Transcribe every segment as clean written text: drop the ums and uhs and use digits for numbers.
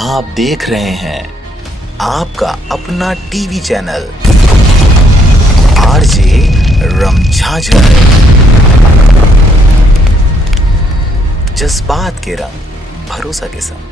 आप देख रहे हैं आपका अपना टीवी चैनल आरजे रमझाझर, जज्बात के रंग भरोसा के संग।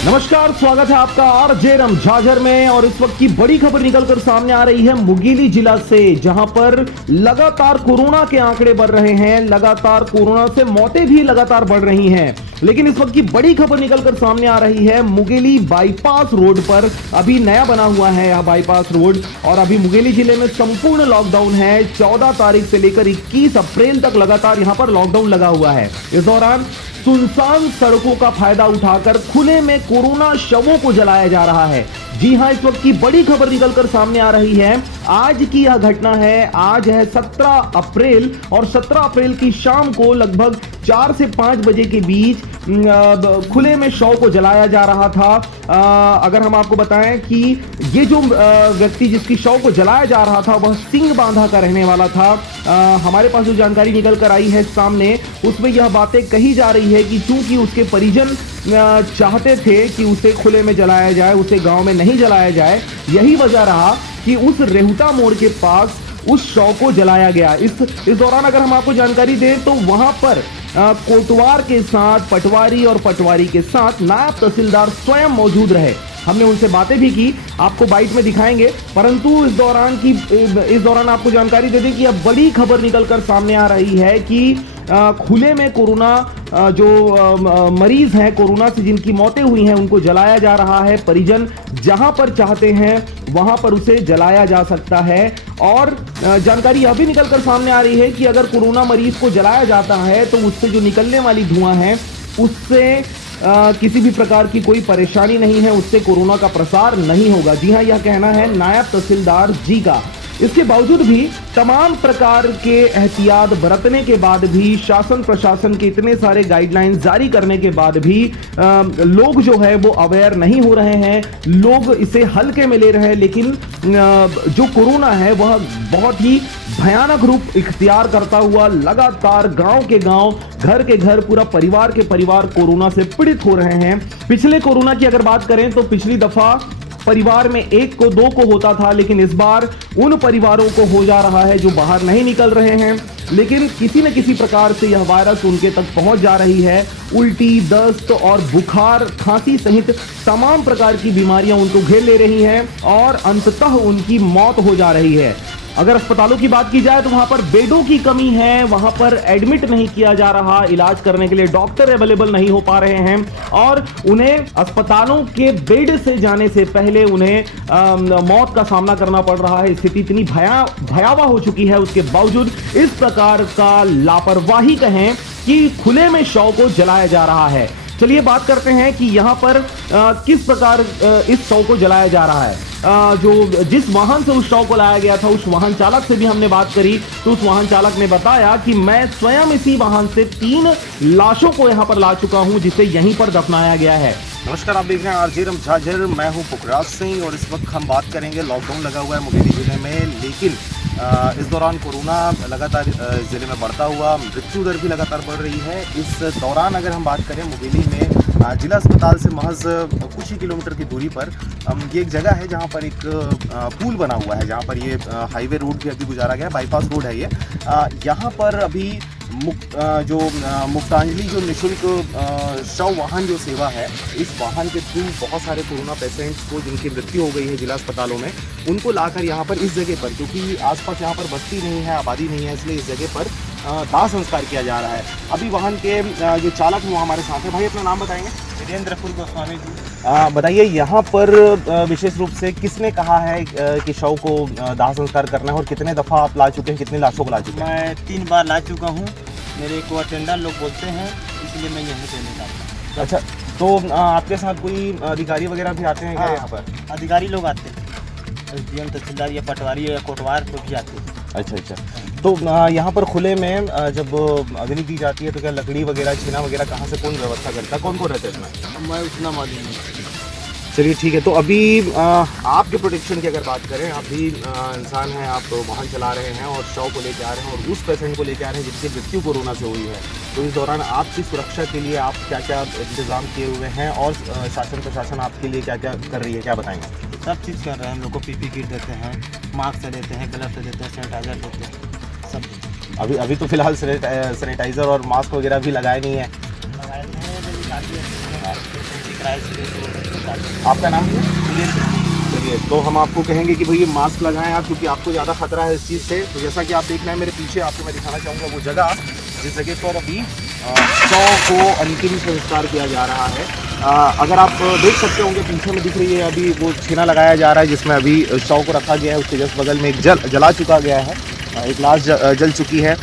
नमस्कार, स्वागत है आपका आरजे रमझाझर में। और इस वक्त की बड़ी खबर निकलकर सामने आ रही है मुंगेली जिला से, जहां पर लगातार कोरोना के आंकड़े बढ़ रहे हैं, लगातार कोरोना से मौतें भी लगातार बढ़ रही हैं। लेकिन इस वक्त की बड़ी खबर निकलकर सामने आ रही है मुंगेली बाईपास रोड पर। अभी नया बना हुआ है यह बाईपास रोड, और अभी मुंगेली जिले में संपूर्ण लॉकडाउन है। 14 तारीख से लेकर 21 अप्रैल तक लगातार यहां पर लॉकडाउन लगा हुआ है। इस दौरान सुनसान सड़कों का फायदा उठाकर खुले में कोरोना शवों को जलाया जा रहा है। जी हां, इस वक्त की बड़ी खबर निकलकर सामने आ रही है। आज की यह घटना है, आज है 17 अप्रैल, और 17 अप्रैल की शाम को लगभग 4 से 5 बजे के बीच खुले में शव को जलाया जा रहा था। अगर हम आपको बताएं कि ये जो व्यक्ति जिसकी शव को जलाया जा रहा था वह सिंह बांधा का रहने वाला था। हमारे पास जो जानकारी निकल कर आई है सामने, उसमें यह बातें कही जा रही है कि चूंकि उसके परिजन चाहते थे कि उसे खुले में जलाया जाए, उसे गांव में नहीं जलाया जाए, यही वजह रहा कि उस रेहुता मोड़ के पास उस शव को जलाया गया। इस दौरान अगर हम आपको जानकारी दें तो वहां पर कोटवार के साथ पटवारी और पटवारी के साथ नायब तहसीलदार स्वयं मौजूद रहे। हमने उनसे बातें भी की, आपको बाइट में दिखाएंगे। परंतु इस दौरान आपको जानकारी दे दें कि अब बड़ी खबर निकलकर सामने आ रही है कि खुले में कोरोना जो मरीज हैं, कोरोना से जिनकी मौतें हुई हैं, उनको जलाया जा रहा है। परिजन जहां पर चाहते हैं वहां पर उसे जलाया जा सकता है। और जानकारी यह भी निकलकर सामने आ रही है कि अगर कोरोना मरीज को जलाया जाता है तो उससे जो निकलने वाली धुआं है उससे किसी भी प्रकार की कोई परेशानी नहीं है, उससे कोरोना का प्रसार नहीं होगा। जी हां, यह कहना है नायब तहसीलदार जी का। इसके बावजूद भी तमाम प्रकार के एहतियात बरतने के बाद भी, शासन प्रशासन के इतने सारे गाइडलाइंस जारी करने के बाद भी लोग जो है वो अवेयर नहीं हो रहे हैं, लोग इसे हल्के में ले रहे हैं। लेकिन जो कोरोना है वह बहुत ही भयानक रूप इख्तियार करता हुआ लगातार गांव के गांव, घर के घर, पूरा परिवार के परिवार कोरोना से पीड़ित हो रहे हैं। पिछले कोरोना की अगर बात करें तो पिछली दफा परिवार में 1 को 2 को होता था, लेकिन इस बार उन परिवारों को हो जा रहा है जो बाहर नहीं निकल रहे हैं, लेकिन किसी न किसी प्रकार से यह वायरस उनके तक पहुंच जा रही है। उल्टी, दस्त और बुखार, खांसी सहित तमाम प्रकार की बीमारियां उनको घेर ले रही हैं और अंततः उनकी मौत हो जा रही है। अगर अस्पतालों की बात की जाए तो वहां पर बेडों की कमी है, वहां पर एडमिट नहीं किया जा रहा, इलाज करने के लिए डॉक्टर अवेलेबल नहीं हो पा रहे हैं, और उन्हें अस्पतालों के बेड से जाने से पहले उन्हें मौत का सामना करना पड़ रहा है। स्थिति इतनी भयावह हो चुकी है, उसके बावजूद इस प्रकार का लापरवाही कहें कि खुले में शव को जलाया जा रहा है। चलिए बात करते हैं कि यहां पर किस प्रकार इस शव को जलाया जा रहा है। जो जिस वाहन से उस शव को लाया गया था, उस वाहन चालक से भी हमने बात करी, तो उस वाहन चालक ने बताया कि मैं स्वयं इसी वाहन से 3 लाशों को यहां पर ला चुका हूं, जिसे यहीं पर दफनाया गया है। नमस्कार, आप देख रहे हैं आरजे रमझाझर। मैं हूं पुखराज सिंह और इस वक्त हम बात करेंगे, लॉकडाउन लगा हुआ है मुंगेली जिले में, लेकिन इस दौरान कोरोना लगातार ज़िले में बढ़ता हुआ, मृत्यु दर भी लगातार बढ़ रही है। इस दौरान अगर हम बात करें मुंगेली में जिला अस्पताल से महज कुछ ही किलोमीटर की दूरी पर ये एक जगह है जहाँ पर एक पुल बना हुआ है, जहाँ पर ये हाईवे रोड भी अभी गुजारा गया, बाईपास रोड है ये। यहाँ पर अभी मुक्तांजलि जो निःशुल्क शव वाहन जो सेवा है, इस वाहन के थ्रू बहुत सारे कोरोना पेशेंट्स को जिनकी मृत्यु हो गई है जिला अस्पतालों में, उनको लाकर यहाँ पर इस जगह पर, क्योंकि आसपास यहाँ पर बस्ती नहीं है, आबादी नहीं है, इसलिए इस जगह पर दाह संस्कार किया जा रहा है। अभी वाहन के जो चालक हैं वो हमारे साथ हैं। भाई अपना नाम बताएंगे? वीरेंद्र गोस्वामी जी। बताइए, यहाँ पर विशेष रूप से किसने कहा है कि शव को दाह संस्कार करना है, और कितने दफ़ा आप ला चुके हैं, कितने लाशों को ला चुके हैं? मैं 3 बार ला चुका हूँ। मेरे को अटेंडर लोग बोलते हैं, इसलिए मैं यहीं देने जाता हूँ। अच्छा, तो आपके साथ कोई अधिकारी वगैरह भी आते हैं क्या हाँ। यहाँ पर? अधिकारी लोग आते हैं, एसडीएम, तहसीलदार या पटवारी या कोटवार को भी आते हैं। अच्छा अच्छा। तो यहाँ पर खुले में जब अग्नि दी जाती है तो क्या लकड़ी वगैरह, छीना वगैरह कहाँ से कौन व्यवस्था करता है, कौन कौन रहता है इसमें? मैं उतना मालूम नहीं। चलिए ठीक है। तो अभी आपके प्रोटेक्शन की अगर बात करें, आप भी इंसान हैं, आप वाहन चला रहे हैं और शव को लेके आ रहे हैं और उस पेशेंट को लेके आ रहे हैं जिसकी मृत्यु कोरोना से हुई है, तो इस दौरान आपकी सुरक्षा के लिए आप क्या क्या इंतजाम किए हुए हैं और शासन प्रशासन आपके लिए क्या क्या कर रही है, क्या बताएंगे? सब चीज़ कर रहे हैं, हम लोग को पीपी किट देते हैं, मास्क देते हैं, ग्लव्स देते हैं, सैनिटाइजर देते हैं, सब देते हैं। अभी तो फिलहाल सैनिटाइज़र और मास्क वगैरह भी लगाए नहीं है। आपका नाम है? चलिए, तो हम आपको कहेंगे कि भाई मास्क लगाएं आप, क्योंकि आपको ज़्यादा खतरा है इस चीज़ से। तो जैसा कि आप देख रहे हैं मेरे पीछे, आपको मैं दिखाना चाहूँगा वो जगह जिस जगह पर अभी शव को अंतिम संस्कार किया जा रहा है। अगर आप देख सकते होंगे पीछे में दिख रही है अभी वो छीना लगाया जा रहा है जिसमें अभी शव को रखा गया है। उसके जस्ट बगल में एक जला चुका गया है, एक लाश जल चुकी है।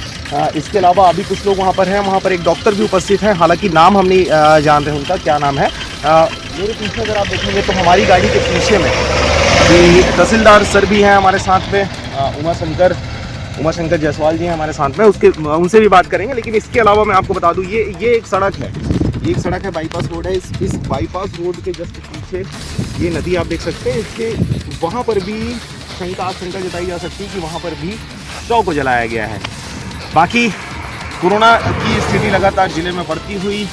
इसके अलावा अभी कुछ लोग वहाँ पर हैं, वहाँ पर एक डॉक्टर भी उपस्थित हैं, हालांकि नाम हम नहीं जान रहे उनका क्या नाम है। मेरे पीछे अगर आप देखेंगे तो हमारी गाड़ी के पीछे में अभी तहसीलदार सर भी हैं हमारे साथ में, उमा शंकर जायसवाल जी हैं हमारे साथ में, उनसे भी बात करेंगे। लेकिन इसके अलावा मैं आपको बता दूं ये एक सड़क है, ये एक सड़क है, बाईपास रोड है। इस बाईपास रोड के जस्ट पीछे ये नदी आप देख सकते हैं। इसके वहाँ पर भी आशंका जताई जा सकती है कि वहाँ पर भी शव को जलाया गया है। बाकी कोरोना की स्थिति लगातार ज़िले में बढ़ती हुई,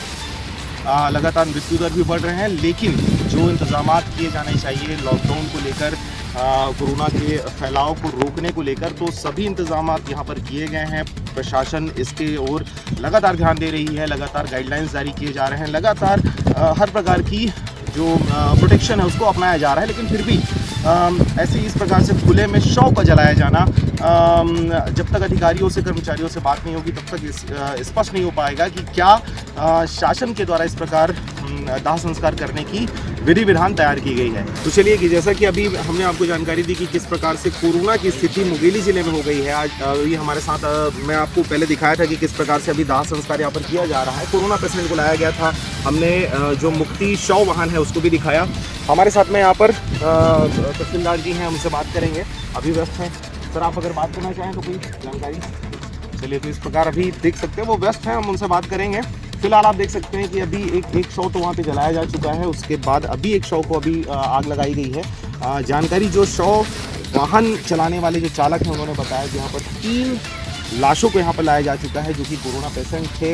लगातार मृत्यु दर भी बढ़ रहे हैं, लेकिन जो इंतजाम किए जाने चाहिए लॉकडाउन को लेकर, कोरोना के फैलाव को रोकने को लेकर, तो सभी इंतजाम यहाँ पर किए गए हैं। प्रशासन इसके ओर लगातार ध्यान दे रही है, लगातार गाइडलाइंस जारी किए जा रहे हैं, लगातार हर प्रकार की जो प्रोटेक्शन है उसको अपनाया जा रहा है। लेकिन फिर भी ऐसे इस प्रकार से खुले में शव का जलाया जाना, जब तक अधिकारियों से, कर्मचारियों से बात नहीं होगी तब तक स्पष्ट नहीं हो पाएगा कि क्या शासन के द्वारा इस प्रकार दाह संस्कार करने की विधि विधान तैयार की गई है। तो चलिए कि जैसा कि अभी हमने आपको जानकारी दी कि किस प्रकार से कोरोना की स्थिति मुंगेली ज़िले में हो गई है। आज ये हमारे साथ मैं आपको पहले दिखाया था कि किस प्रकार से अभी दाह संस्कार यहाँ पर किया जा रहा है। कोरोना पेशेंट को लाया गया था, हमने जो मुक्ति शव वाहन है उसको भी दिखाया। हमारे साथ में यहाँ पर तहसीलदार जी हैं, उनसे बात करेंगे, अभी व्यस्त हैं। सर आप अगर बात करना चाहें तो कोई जानकारी? चलिए, तो इस प्रकार अभी देख सकते हैं वो व्यस्त हैं, हम उनसे बात करेंगे। फिलहाल आप देख सकते हैं कि अभी एक शव तो वहाँ पे जलाया जा चुका है, उसके बाद अभी एक शव को अभी आग लगाई गई है। जानकारी जो शव वाहन चलाने वाले जो चालक हैं उन्होंने बताया कि यहाँ पर 3 लाशों को यहाँ पर लाया जा चुका है जो कि कोरोना पेशेंट थे।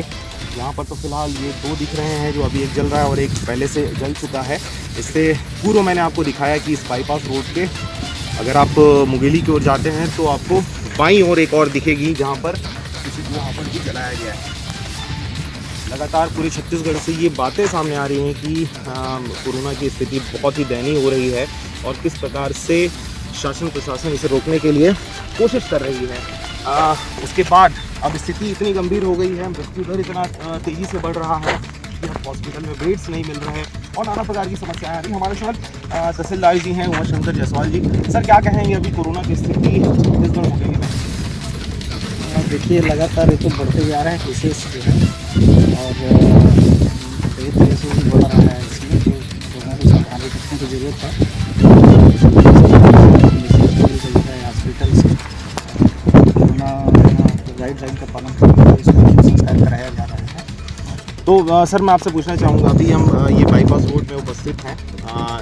यहाँ पर तो फिलहाल ये 2 दिख रहे हैं जो अभी एक जल रहा है और एक पहले से जल चुका है। इससे पूर्व मैंने आपको दिखाया कि इस बाईपास रोड पे अगर आप मुंगेली की ओर जाते हैं तो आपको बाईं ओर एक और दिखेगी जहाँ पर किसी को वहाँ पर भी जलाया गया है। लगातार पूरे छत्तीसगढ़ से ये बातें सामने आ रही हैं कि कोरोना की स्थिति बहुत ही दयनीय हो रही है और किस प्रकार से शासन प्रशासन इसे रोकने के लिए कोशिश कर रही है। उसके बाद अब स्थिति इतनी गंभीर हो गई है, मृत्यु दर इतना तेज़ी से बढ़ रहा है कि अब हॉस्पिटल में बेड्स नहीं मिल रहे हैं और नाना प्रकार की समस्याएं आ रही। हमारे साथ तहसीलदार जी हैं, उमा शंकर जायसवाल जी। सर क्या कहेंगे अभी कोरोना की स्थिति छत्तीसगढ़ मुंगेली में? देखिए लगातार ये तो बढ़ते जा रहे हैं केसेस जो है और कई तरह से भी बढ़ रहा है। इसमें जो लोगों को सावधानी रखने की ज़रूरत है। हॉस्पिटल से कोरोना गाइडलाइन का पालन करके इसको संस्कार कराया जा रहा है। तो सर मैं आपसे पूछना चाहूँगा, अभी हम ये बाईपास रोड में उपस्थित हैं।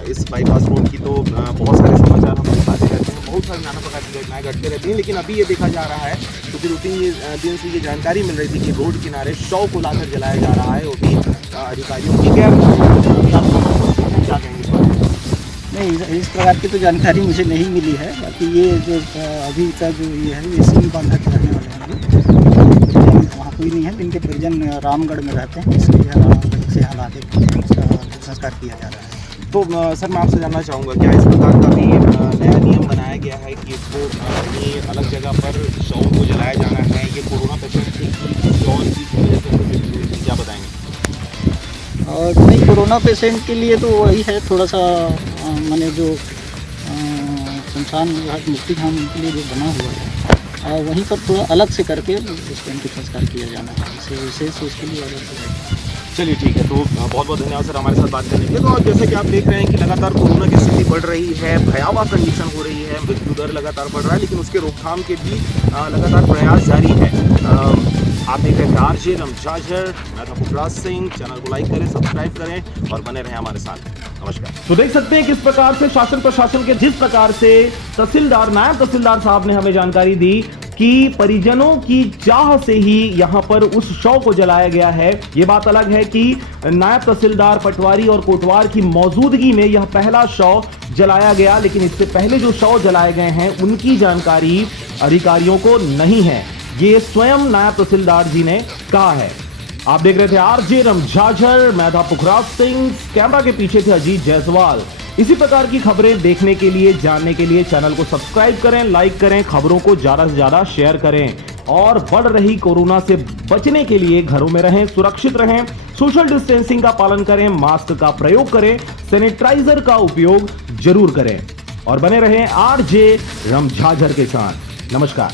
इस बाईपास रोड की तो बहुत सारे समाचार हम दिखाते रहते हैं, बहुत सारे नाना प्रकार की घटनाएं घटते रहती हैं, लेकिन अभी ये देखा जा रहा है क्योंकि 2-3 दिन से ये जानकारी मिल रही थी कि रोड किनारे शव को लाकर जलाया जा रहा है। वो भी अधिकारियों की क्या कहेंगे इस बारे में? नहीं, इस प्रकार की तो जानकारी मुझे नहीं मिली है। बाकी ये जो अभी का जो ये है ये सिंह बांधा के रहने वाले हैं, वहाँ कोई नहीं है। इनके परिजन रामगढ़ में रहते हैं, इसलिए रामगढ़ से यहाँ लाके उसका संस्कार किया जा रहा है। तो सर मैं आपसे जानना चाहूँगा, क्या इस प्रकार का भी नया नियम बनाया गया है कि इसको ये अलग जगह पर शव को जलाया जाना है? ये कोरोना पेशेंट की और की वजह से क्या बताएंगे? और नहीं, कोरोना पेशेंट के लिए तो वही है, थोड़ा सा माने जो शमशान घाट मुक्ति धाम के लिए जो बना हुआ है और वहीं पर थोड़ा अलग से करके उसका अंतिम संस्कार किया जाना है। इसे विशेष उसके लिए अलग से चलिए ठीक है, तो बहुत बहुत धन्यवाद सर हमारे साथ बात करने के लिए। तो जैसे कि आप देख रहे हैं कि लगातार कोरोना की स्थिति बढ़ रही है, भयावह कंडीशन हो रही है, मृत्यु दर लगातार बढ़ रहा है, लेकिन उसके रोकथाम के भी लगातार प्रयास जारी है। आप देख रहे थे आरजे रमझाझर, मैं था पुखराज सिंह। चैनल को लाइक करें, सब्सक्राइब करें और बने रहें हमारे साथ। नमस्कार। तो देख सकते हैं किस प्रकार से शासन प्रशासन के जिस प्रकार से तहसीलदार, नायब तहसीलदार साहब ने हमें जानकारी दी कि परिजनों की चाह से ही यहां पर उस शव को जलाया गया है। यह बात अलग है कि नायब तहसीलदार पटवारी और कोटवार की मौजूदगी में यह पहला शव जलाया गया, लेकिन इससे पहले जो शव जलाए गए हैं उनकी जानकारी अधिकारियों को नहीं है। ये स्वयं नायब तहसीलदार जी ने कहा है। आप देख रहे थे आरजे रमझाझर, मैं था पुखराज सिंह, कैमरा के पीछे थे अजीत जायसवाल। इसी प्रकार की खबरें देखने के लिए, जानने के लिए चैनल को सब्सक्राइब करें, लाइक करें, खबरों को ज्यादा से ज्यादा शेयर करें और बढ़ रही कोरोना से बचने के लिए घरों में रहें, सुरक्षित रहें, सोशल डिस्टेंसिंग का पालन करें, मास्क का प्रयोग करें, सैनिटाइजर का उपयोग जरूर करें और बने रहें आरजे रमझाझर के साथ। नमस्कार।